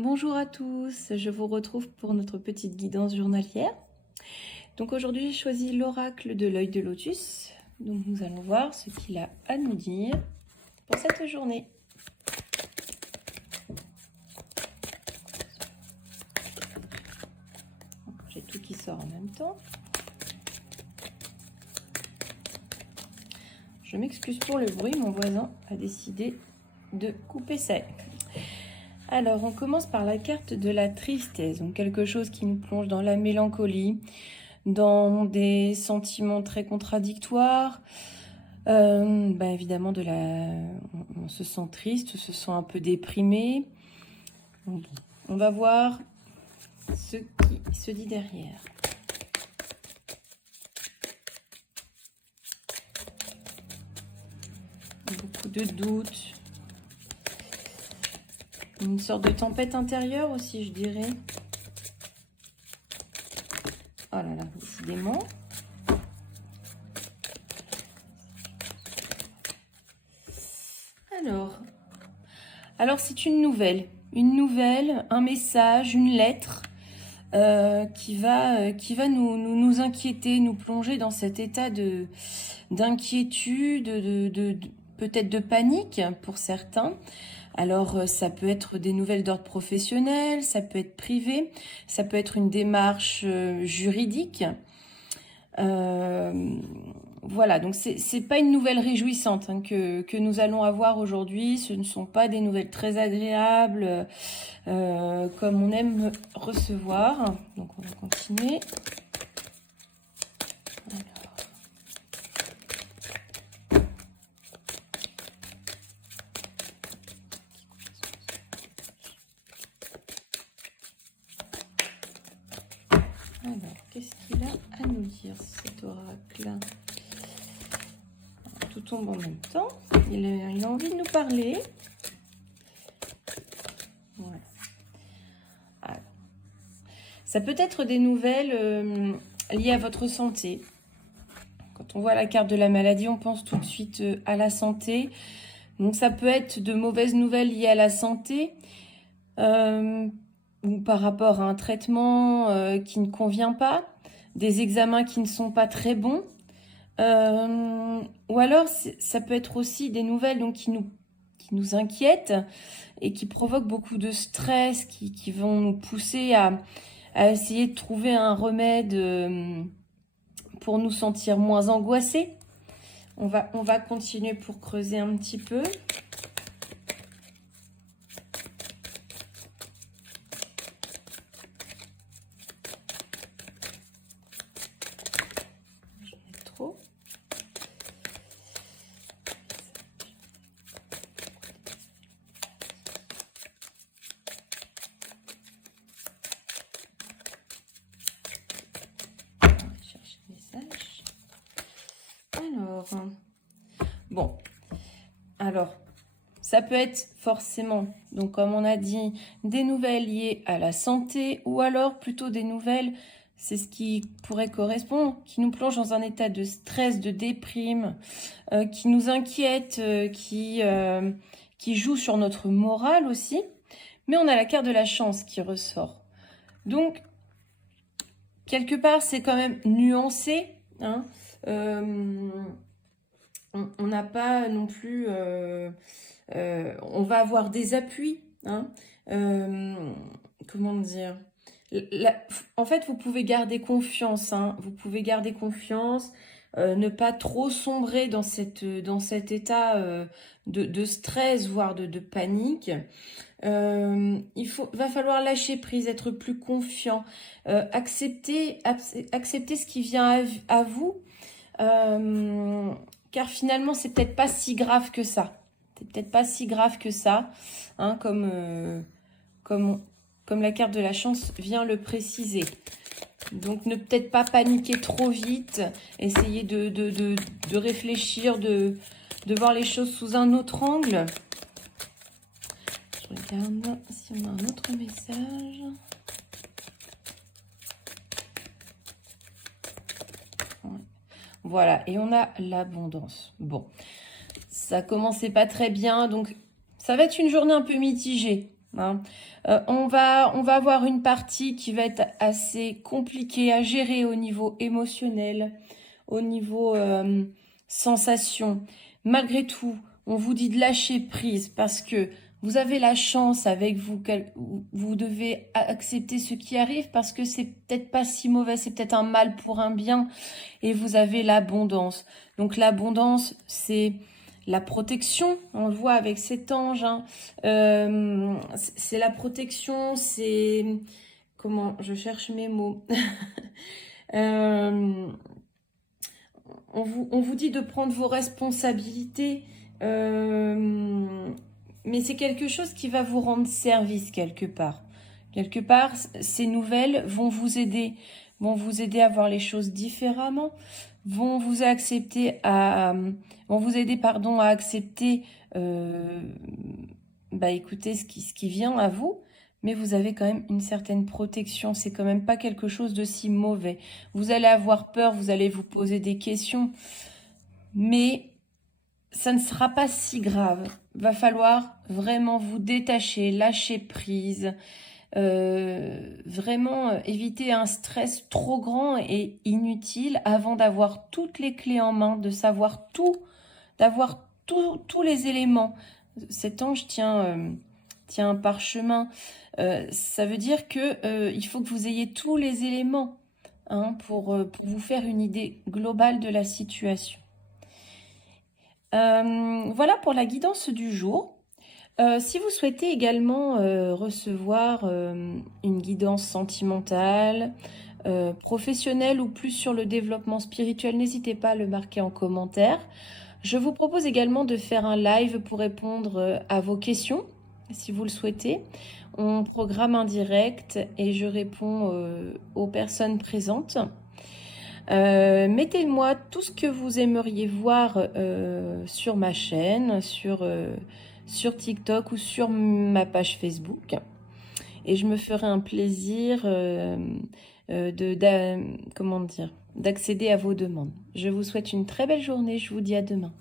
Bonjour à tous, je vous retrouve pour notre petite guidance journalière. Donc aujourd'hui j'ai choisi l'oracle de l'œil de lotus. Donc nous allons voir ce qu'il a à nous dire pour cette journée. J'ai tout qui sort en même temps. Je m'excuse pour le bruit, mon voisin a décidé de couper ça. Alors, on commence par la carte de la tristesse, donc quelque chose qui nous plonge dans la mélancolie, dans des sentiments très contradictoires. Évidemment, on se sent triste, on se sent un peu déprimé. On va voir ce qui se dit derrière. Beaucoup de doutes. Une sorte de tempête intérieure aussi, je dirais. Oh là là, décidément. Alors c'est une nouvelle, un message, une lettre qui va nous inquiéter, nous plonger dans cet état d'inquiétude, peut-être de panique pour certains. Alors, ça peut être des nouvelles d'ordre professionnel, ça peut être privé, ça peut être une démarche juridique. Voilà, donc c'est pas une nouvelle réjouissante que nous allons avoir aujourd'hui. Ce ne sont pas des nouvelles très agréables comme on aime recevoir. Donc, on va continuer. Alors, qu'est-ce qu'il a à nous dire, cet oracle? Tout tombe en même temps. Il a envie de nous parler. Voilà. Alors, ça peut être des nouvelles liées à votre santé. Quand on voit la carte de la maladie, on pense tout de suite à la santé. Donc, ça peut être de mauvaises nouvelles liées à la santé. Ou par rapport à un traitement qui ne convient pas, des examens qui ne sont pas très bons, ou alors ça peut être aussi des nouvelles donc, qui nous inquiètent et qui provoquent beaucoup de stress, qui vont nous pousser à essayer de trouver un remède pour nous sentir moins angoissés. On va continuer pour creuser un petit peu. Alors, ça peut être forcément, donc comme on a dit, des nouvelles liées à la santé ou alors plutôt des nouvelles, c'est ce qui pourrait correspondre, qui nous plonge dans un état de stress, de déprime, qui nous inquiète, qui joue sur notre morale aussi. Mais on a la carte de la chance qui ressort. Donc, quelque part, c'est quand même nuancé, hein. On n'a pas non plus... on va avoir des appuis. Hein, comment dire, en fait, vous pouvez garder confiance. Hein, vous pouvez garder confiance. Ne pas trop sombrer dans cet état de stress, voire de panique. Va falloir lâcher prise, être plus confiant, accepter ce qui vient à vous. Car finalement, c'est peut-être pas si grave que ça. C'est peut-être pas si grave que ça, hein, comme la carte de la chance vient le préciser. Donc, ne peut-être pas paniquer trop vite. Essayez de réfléchir, de voir les choses sous un autre angle. Je regarde si on a un autre message. Voilà, et on a l'abondance. Bon, ça commençait pas très bien, donc ça va être une journée un peu mitigée. hein. On va avoir une partie qui va être assez compliquée à gérer au niveau émotionnel, au niveau sensation. Malgré tout, on vous dit de lâcher prise parce que vous avez la chance avec vous, vous devez accepter ce qui arrive parce que c'est peut-être pas si mauvais, c'est peut-être un mal pour un bien et vous avez l'abondance. Donc l'abondance, c'est la protection, on le voit avec cet ange, hein. C'est la protection, c'est... Comment? Je cherche mes mots. Euh, on vous dit de prendre vos responsabilités, mais c'est quelque chose qui va vous rendre service quelque part. Quelque part, ces nouvelles vont vous aider à voir les choses différemment, vont vous aider, pardon, à accepter, écoutez, ce qui vient à vous, mais vous avez quand même une certaine protection. C'est quand même pas quelque chose de si mauvais. Vous allez avoir peur, vous allez vous poser des questions, mais ça ne sera pas si grave. Va falloir vraiment vous détacher, lâcher prise, vraiment éviter un stress trop grand et inutile avant d'avoir toutes les clés en main, de savoir tout, d'avoir tous les éléments. Cet ange tient un parchemin. Ça veut dire que il faut que vous ayez tous les éléments, hein, pour vous faire une idée globale de la situation. Voilà pour la guidance du jour. Si vous souhaitez également recevoir une guidance sentimentale, professionnelle ou plus sur le développement spirituel, n'hésitez pas à le marquer en commentaire. Je vous propose également de faire un live pour répondre à vos questions, si vous le souhaitez. On programme un direct et je réponds aux personnes présentes. Mettez-moi tout ce que vous aimeriez voir sur ma chaîne, sur TikTok ou sur ma page Facebook. Et je me ferai un plaisir d'accéder à vos demandes. Je vous souhaite une très belle journée. Je vous dis à demain.